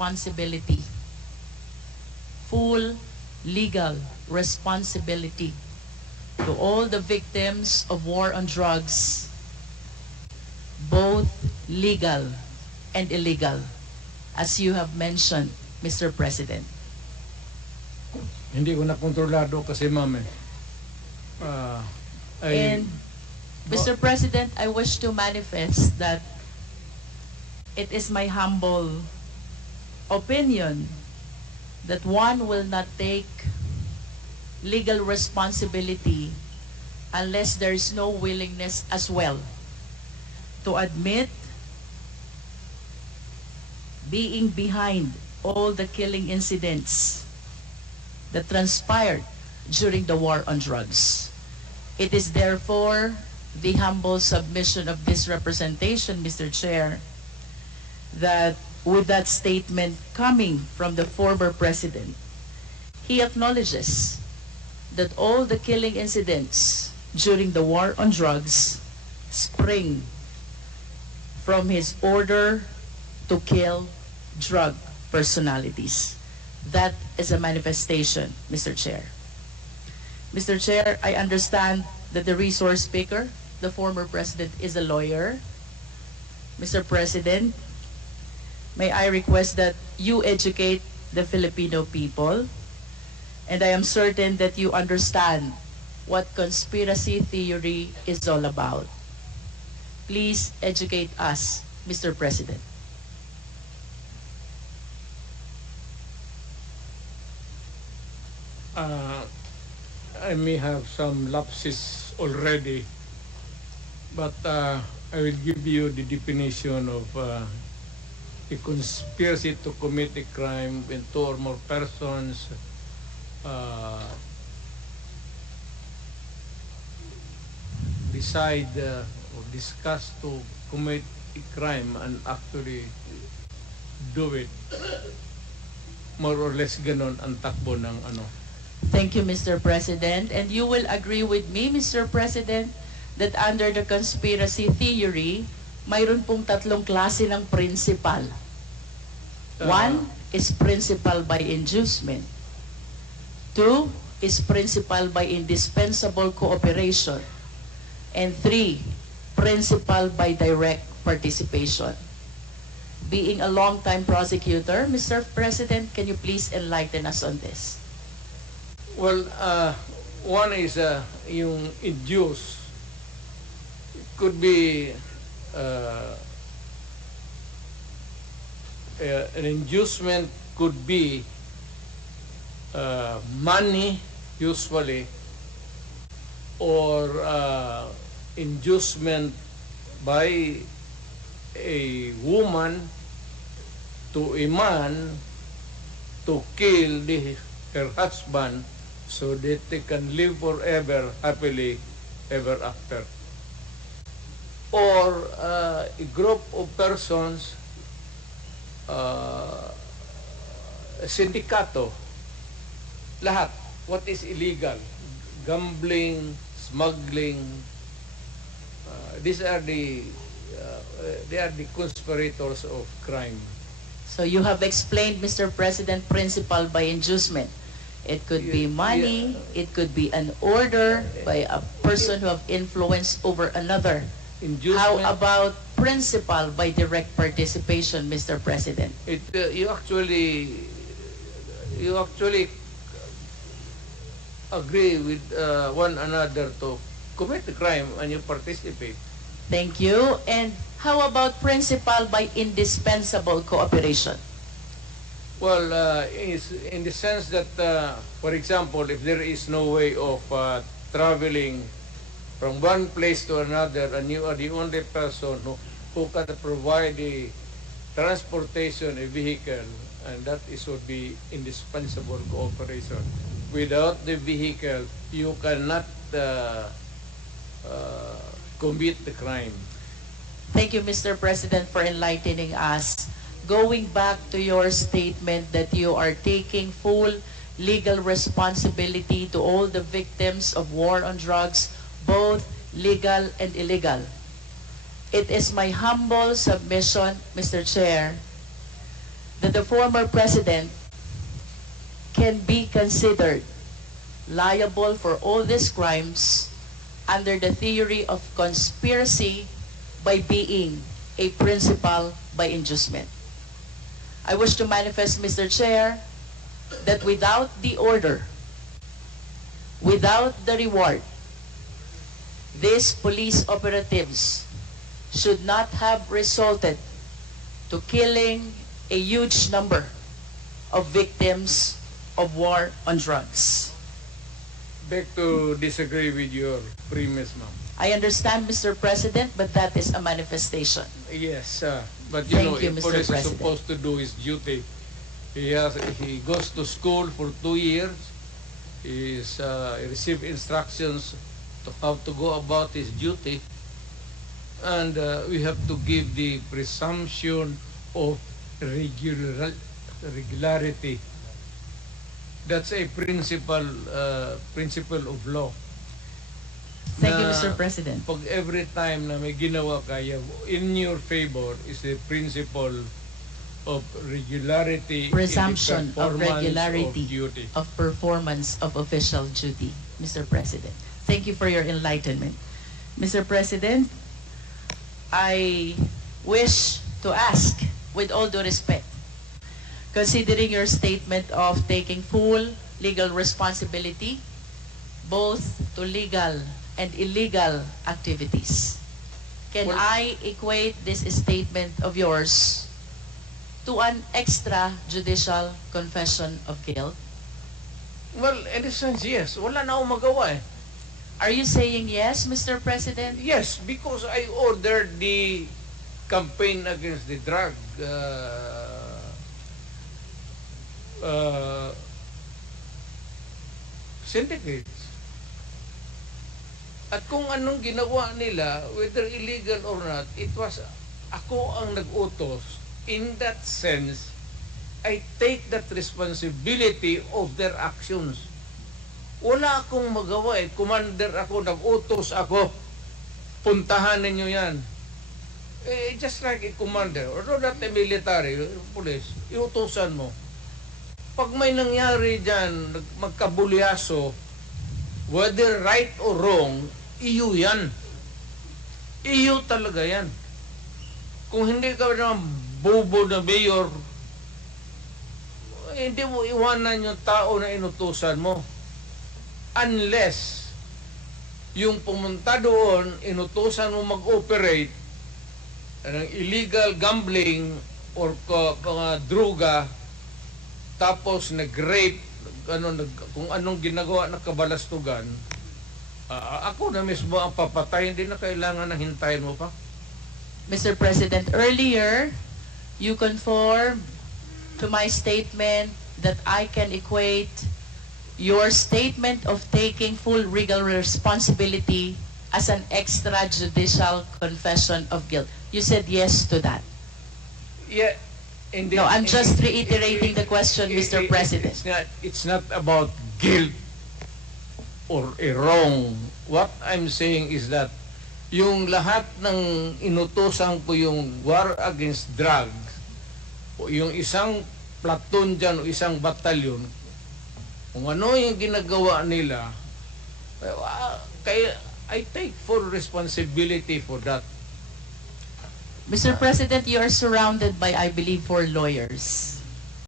responsibility, full legal responsibility to all the victims of war on drugs, both legal and illegal, as you have mentioned, Mr. President. Hindi ko na kontrolado kasi ma'am And Mr. President, I wish to manifest that it is my humble opinion that one will not take legal responsibility unless there is no willingness as well to admit being behind all the killing incidents that transpired during the war on drugs. It is therefore the humble submission of this representation, Mr. Chair, that with that statement coming from the former president, he acknowledges that all the killing incidents during the war on drugs spring from his order to kill drug personalities. That is a manifestation, Mr. Chair. Mr. Chair, I understand that the resource speaker, the former president, is a lawyer. Mr. President, may I request that you educate the Filipino people, and I am certain that you understand what conspiracy theory is all about. Please educate us, Mr. President. I may have some lapses already, but I will give you the definition of a conspiracy to commit a crime when two or more persons decide or discuss to commit a crime and actually do it. More or less ganon ang takbo ng ano. Thank you, Mr. President. And you will agree with me, Mr. President, that under the conspiracy theory, mayroon pong tatlong klase ng principal. One is principal by inducement. Two is principal by indispensable cooperation. And three, principal by direct participation. Being a long-time prosecutor, Mr. President, can you please enlighten us on this? Well, one is yung induce. It could be an inducement could be money, usually, or inducement by a woman to a man to kill her husband so that they can live forever happily ever after. Or a group of persons, sindikato, lahat, what is illegal, gambling, smuggling, these are the they are the conspirators of crime. So you have explained, Mr. President, principal by inducement. It could be money, it could be an order by a person who have influence over another. Inducement, How about principal by direct participation, Mr. President? you actually agree with one another to commit the crime and you participate. Thank you. And how about principal by indispensable cooperation? Well, in the sense that, for example, if there is no way of traveling from one place to another, and you are the only person who can provide the transportation, a vehicle, and that would be indispensable cooperation. Without the vehicle, you cannot commit the crime. Thank you, Mr. President, for enlightening us. Going back to your statement that you are taking full legal responsibility to all the victims of war on drugs, both legal and illegal. It is my humble submission, Mr. Chair, that the former president can be considered liable for all these crimes under the theory of conspiracy by being a principal by inducement. I wish to manifest, Mr. Chair, that without the order, without the reward, these police operatives should not have resulted to killing a huge number of victims of war on drugs. Beg to disagree with your premise, ma'am. I understand, Mr. President, but that is a manifestation. Yes, but Thank you, if Mr. police is President. supposed to do his duty, he goes to school for 2 years. He received instructions to how to go about his duty, and we have to give the presumption of regularity. That's a principle of law. Thank you, Na Mr. President. Pag every time na may ginawa kaya in your favor is the principle of regularity, Presumption in the of performance regularity of duty. of performance of official duty, Mr. President. Thank you for your enlightenment. Mr. President, I wish to ask, with all due respect, considering your statement of taking full legal responsibility both to legal and illegal activities, can Well, I equate this statement of yours to an extrajudicial confession of guilt? Well, in a sense, yes. Wala na akong magawa eh. Are you saying yes, Mr. President? Yes, because I ordered the campaign against the drug syndicates. At kung anong ginawa nila, whether illegal or not, it was ako ang nag-utos. In that sense, I take that responsibility of their actions. Wala akong magawa eh. Commander ako, nag-utos ako. Puntahan ninyo yan. Just like a commander, or not a military, police, iutusan mo. Pag may nangyari dyan, magkabulyaso, whether right or wrong, iyo yan. Iyo talaga yan. Kung hindi ka naman bobo na mayor, hindi mo iwanan yung tao na inutusan mo. Unless yung pumunta doon, inutusan mo mag-operate ng illegal gambling or mga droga, tapos nag-rape, kung anong ginagawa na kabalastugan, ako na mismo ang papatay, hindi na kailangan na hintayin mo pa. Mr. President, earlier, you conformed to my statement that I can equate your statement of taking full legal responsibility as an extrajudicial confession of guilt. You said yes to that. Yeah. No, I'm just reiterating the question, Mr. President. It's not about guilt or a wrong. What I'm saying is that yung lahat ng inutosan ko yung war against drugs, o yung isang platoon dyan o isang batalyon, kung ano yung ginagawa nila, kaya I take full responsibility for that. Mr. President, you are surrounded by, I believe, 4 lawyers.